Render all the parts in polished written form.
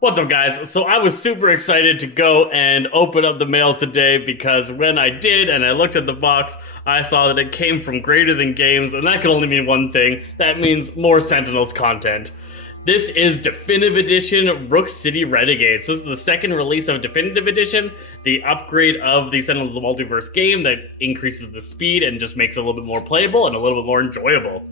What's up, guys? So I was super excited to go and open up the mail today because when I did and I looked at the box, I saw that it came from Greater Than Games, and that can only mean one thing. That means more Sentinels content. This is Definitive Edition Rook City Renegades. This is the second release of Definitive Edition, the upgrade of the Sentinels of the Multiverse game that increases the speed and just makes it a little bit more playable and a little bit more enjoyable.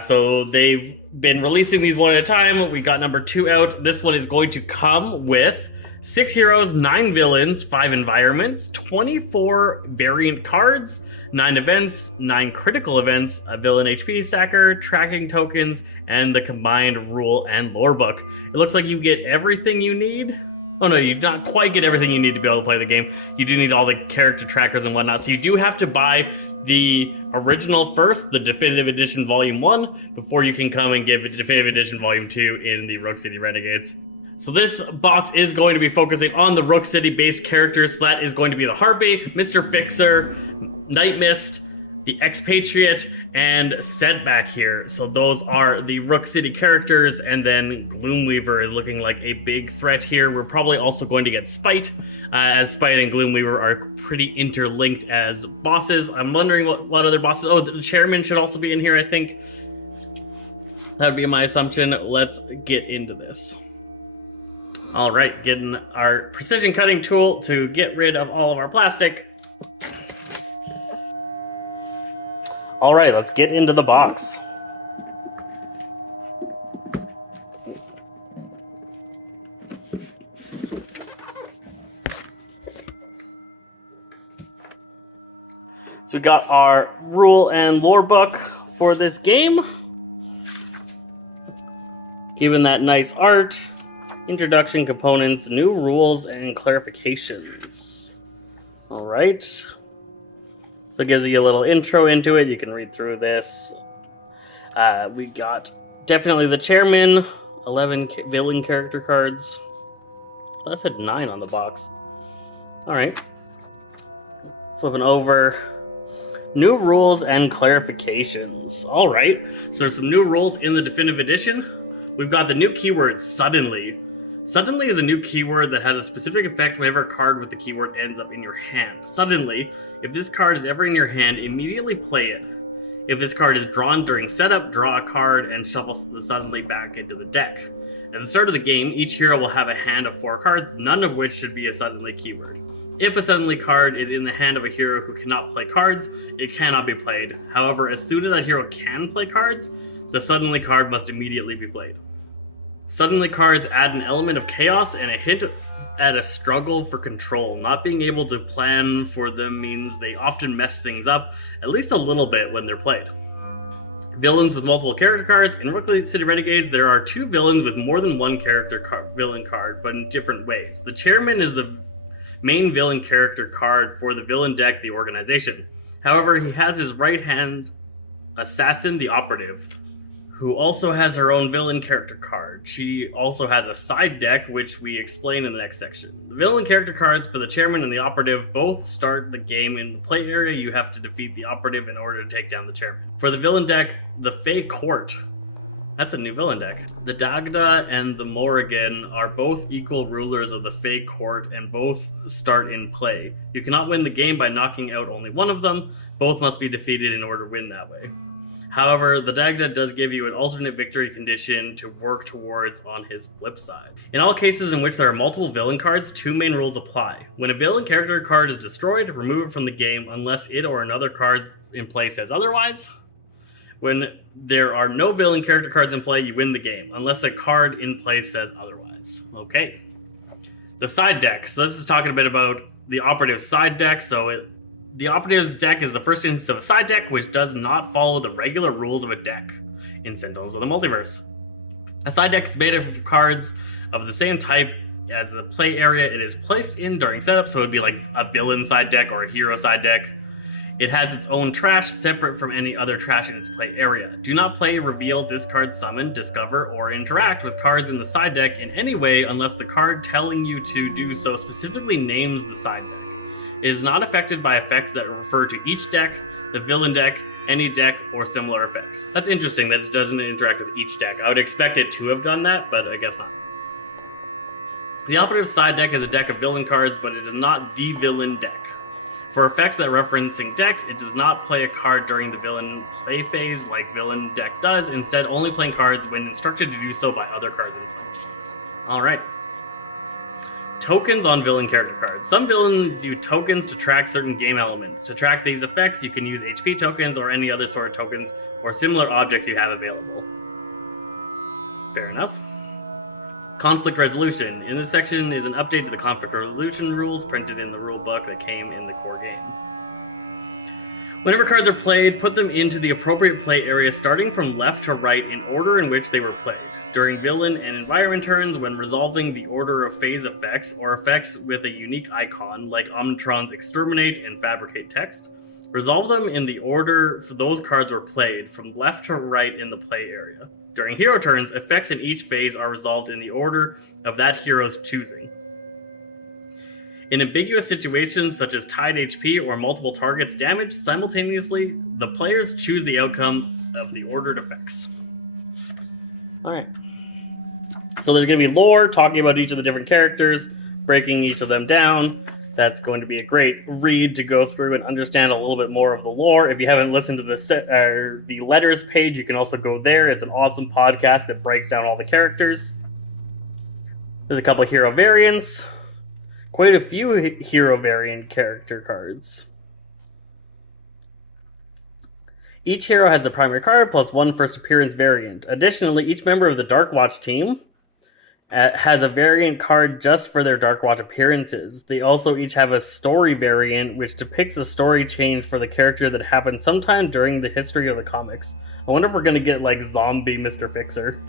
So they've been releasing these one at a time. We got number 2 out. This one is going to come with 6 heroes, 9 villains, 5 environments, 24 variant cards, 9 events, 9 critical events, a villain HP stacker, tracking tokens, and the combined rule and lore book. It looks like you get everything you need. Oh no, you do not quite get everything you need to be able to play the game. You do need all the character trackers and whatnot, so you do have to buy the original first, the Definitive Edition Volume 1, before you can come and get Definitive Edition Volume 2 in the Rook City Renegades. So this box is going to be focusing on the Rook City based characters, so that is going to be the Heartbeat, Mr. Fixer, Night Mist, the Expatriate, and Setback here. So those are the Rook City characters, and then Gloomweaver is looking like a big threat here. We're probably also going to get Spite, as Spite and Gloomweaver are pretty interlinked as bosses. I'm wondering what other bosses... Oh, the Chairman should also be in here, I think. That would be my assumption. Let's get into this. All right, getting our precision cutting tool to get rid of all of our plastic. All right, let's get into the box. So we got our rule and lore book for this game. Given that nice art, introduction components, new rules, and clarifications. All right. So it gives you a little intro into it. You can read through this. We got definitely the Chairman, 11 villain character cards. That said 9 on the box. All right. Flipping over. New rules and clarifications. All right. So there's some new rules in the Definitive Edition. We've got the new keyword, suddenly. Suddenly is a new keyword that has a specific effect whenever a card with the keyword ends up in your hand. Suddenly, if this card is ever in your hand, immediately play it. If this card is drawn during setup, draw a card and shuffle the suddenly back into the deck. At the start of the game, each hero will have a hand of 4 cards, none of which should be a suddenly keyword. If a suddenly card is in the hand of a hero who cannot play cards, it cannot be played. However, as soon as that hero can play cards, the suddenly card must immediately be played. Suddenly cards add an element of chaos and a hint at a struggle for control. Not being able to plan for them means they often mess things up, at least a little bit when they're played. Villains with multiple character cards. In Rook City Renegades, there are 2 villains with more than one villain card, but in different ways. The Chairman is the main villain character card for the villain deck, the Organization. However, he has his right hand assassin, the Operative, who also has her own villain character card. She also has a side deck, which we explain in the next section. The villain character cards for the Chairman and the Operative both start the game in the play area. You have to defeat the Operative in order to take down the Chairman. For the villain deck, the Fey Court. That's a new villain deck. The Dagda and the Morrigan are both equal rulers of the Fey Court and both start in play. You cannot win the game by knocking out only one of them. Both must be defeated in order to win that way. However, the Dagda does give you an alternate victory condition to work towards on his flip side. In all cases in which there are multiple villain cards, 2 main rules apply. When a villain character card is destroyed, remove it from the game unless it or another card in play says otherwise. When there are no villain character cards in play, you win the game, unless a card in play says otherwise. Okay. The side deck. So this is talking a bit about the Operative side deck. The Operative's deck is the first instance of a side deck which does not follow the regular rules of a deck in Sentinels of the Multiverse. A side deck is made up of cards of the same type as the play area it is placed in during setup, so it would be like a villain side deck or a hero side deck. It has its own trash separate from any other trash in its play area. Do not play, reveal, discard, summon, discover, or interact with cards in the side deck in any way unless the card telling you to do so specifically names the side deck. It is not affected by effects that refer to each deck, the villain deck, any deck, or similar effects. That's interesting that it doesn't interact with each deck. I would expect it to have done that, but I guess not. The operative side deck is a deck of villain cards, but it is not the villain deck. For effects that referencing decks, it does not play a card during the villain play phase like villain deck does, instead only playing cards when instructed to do so by other cards in play. Alright. Tokens on villain character cards. Some villains use tokens to track certain game elements. To track these effects, you can use HP tokens or any other sort of tokens or similar objects you have available. Fair enough. Conflict resolution. In this section is an update to the conflict resolution rules printed in the rule book that came in the core game. Whenever cards are played, put them into the appropriate play area starting from left to right in order in which they were played. During villain and environment turns, when resolving the order of phase effects or effects with a unique icon like Omnitron's Exterminate and Fabricate text, resolve them in the order those cards were played from left to right in the play area. During hero turns, effects in each phase are resolved in the order of that hero's choosing. In ambiguous situations such as tied HP or multiple targets damaged simultaneously, the players choose the outcome of the ordered effects. Alright. So there's going to be lore, talking about each of the different characters, breaking each of them down. That's going to be a great read to go through and understand a little bit more of the lore. If you haven't listened to the letters page, you can also go there. It's an awesome podcast that breaks down all the characters. There's a couple of hero variants. Quite a few hero variant character cards. Each hero has the primary card plus one first appearance variant. Additionally, each member of the Dark Watch team has a variant card just for their Dark Watch appearances. They also each have a story variant, which depicts a story change for the character that happened sometime during the history of the comics. I wonder if we're going to get, like, zombie Mr. Fixer.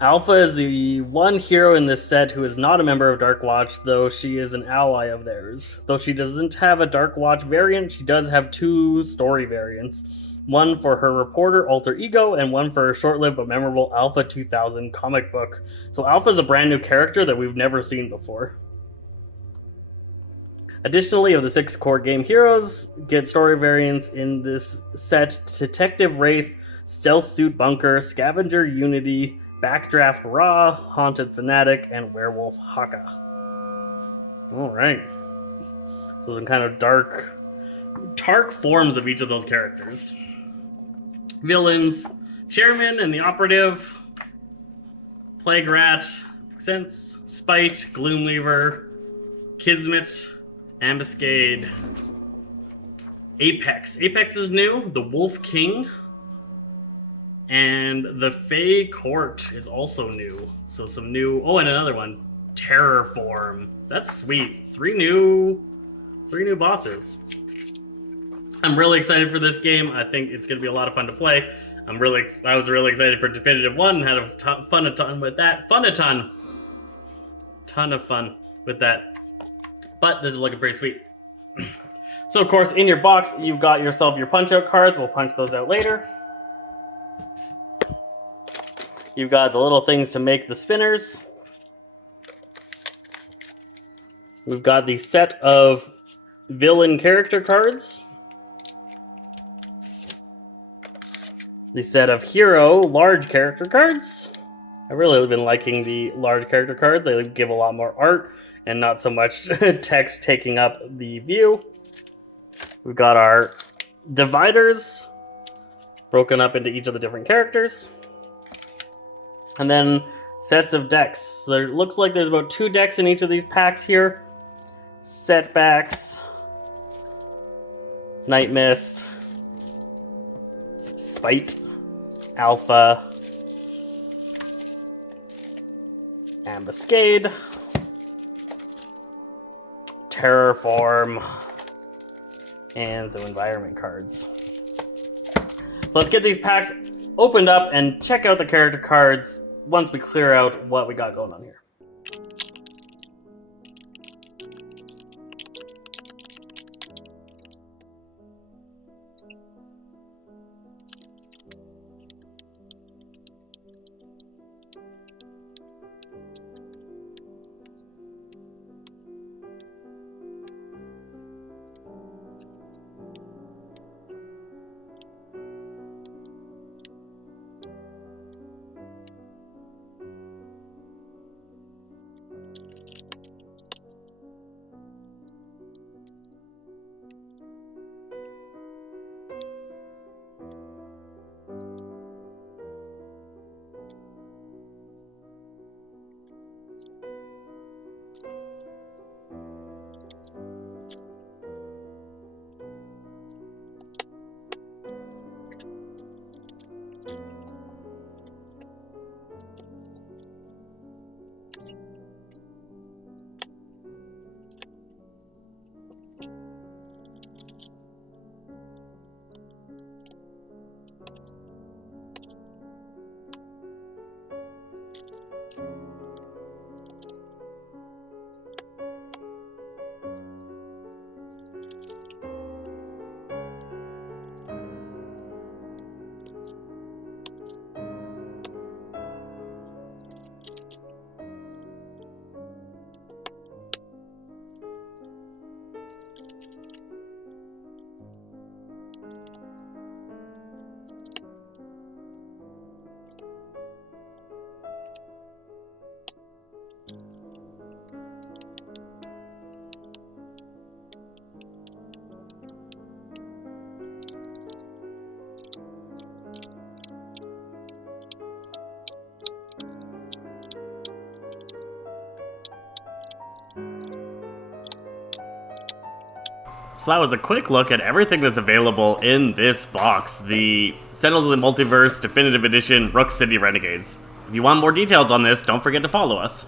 Alpha is the one hero in this set who is not a member of Dark Watch, though she is an ally of theirs. Though she doesn't have a Dark Watch variant, she does have two story variants. One for her reporter alter ego, and one for her short-lived but memorable Alpha 2000 comic book. So Alpha is a brand new character that we've never seen before. Additionally, of the 6 core game heroes, get story variants in this set: Detective Wraith, Stealth Suit Bunker, Scavenger Unity, Backdraft Ra, Haunted Fanatic, and Werewolf Haka. Alright. So some kind of dark forms of each of those characters. Villains: Chairman and the Operative, Plague Rat, Sense, Spite, Gloomweaver, Kismet, Ambuscade, Apex. Apex is new, the Wolf King, and the Fey Court is also new. So some new, and another one, Terror Form. That's sweet. Three new bosses. I'm really excited for this game. I think it's going to be a lot of fun to play. I was really excited for Definitive 1. Had a ton with that. Ton of fun with that. But this is looking pretty sweet. So, of course, in your box, you've got yourself your punch-out cards. We'll punch those out later. You've got the little things to make the spinners. We've got the set of villain character cards. The set of hero large character cards. I've really been liking the large character cards. They give a lot more art and not so much text taking up the view. We've got our dividers broken up into each of the different characters. And then sets of decks. So there looks like there's about 2 decks in each of these packs here. Setbacks, Night Mist, Spite, Alpha, Ambuscade, Terror Form, and some environment cards. So let's get these packs opened up and check out the character cards once we clear out what we got going on here. So that was a quick look at everything that's available in this box, the Sentinels of the Multiverse Definitive Edition Rook City Renegades. If you want more details on this, don't forget to follow us.